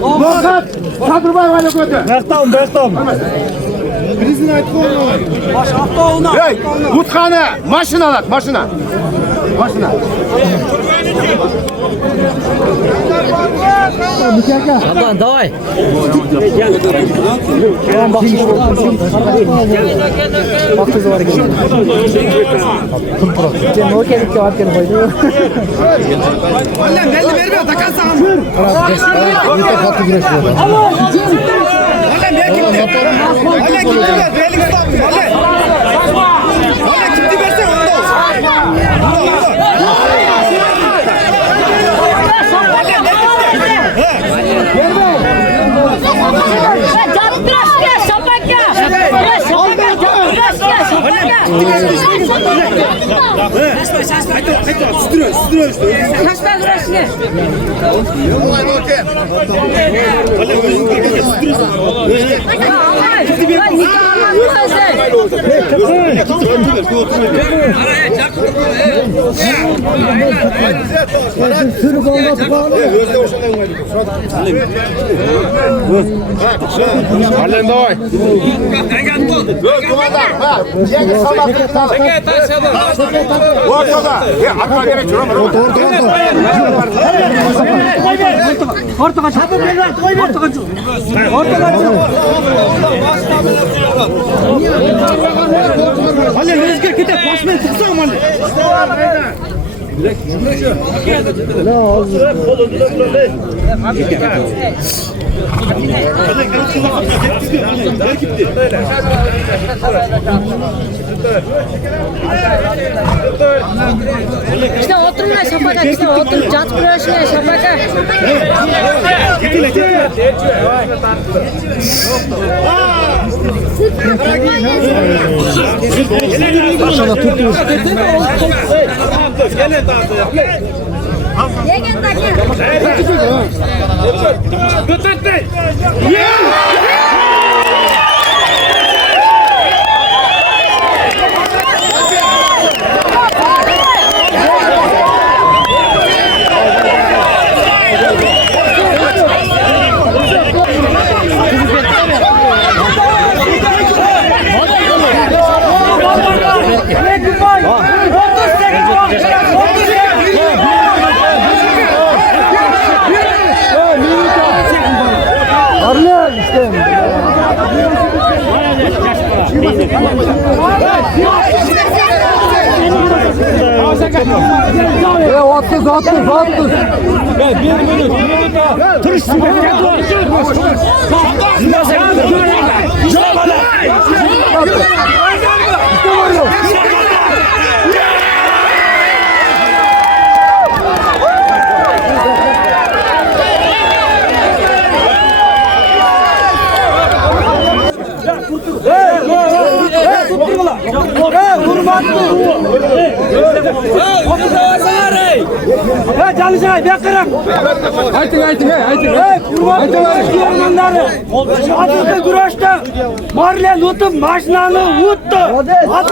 Nokat. Sabırbayım hadi kötü. Bektam. Birisini aytıp olmuyor. Başakta olma. Hey, Utkana, maşına alat, maşına. Maşına. Şaban давай. Bak kızı var gibi. Sen o kelik varken koydu. Oğlum belli vermiyor takarsan. Yeter katı güreşiyor. Oğlum ne gitti? Oğlum gitti ver. Belli tutamıyor. Oğlum gitti versen onda olsun. Halen davay. Ortada. Atma gerek yok. Orta kaç. Hadi Özgür gidip başmen çıksana hadi. İşte oturma şapaka, işte otur, cat güreşine şapaka. Başına tutmuş. Arlı işte. Attız. Bir minut. Tırışsın. Çalışay beklerim. Aytın. Kurban kurbanları. Atıldı güreşte. Marlen tutup maşinanı vurdu. Var.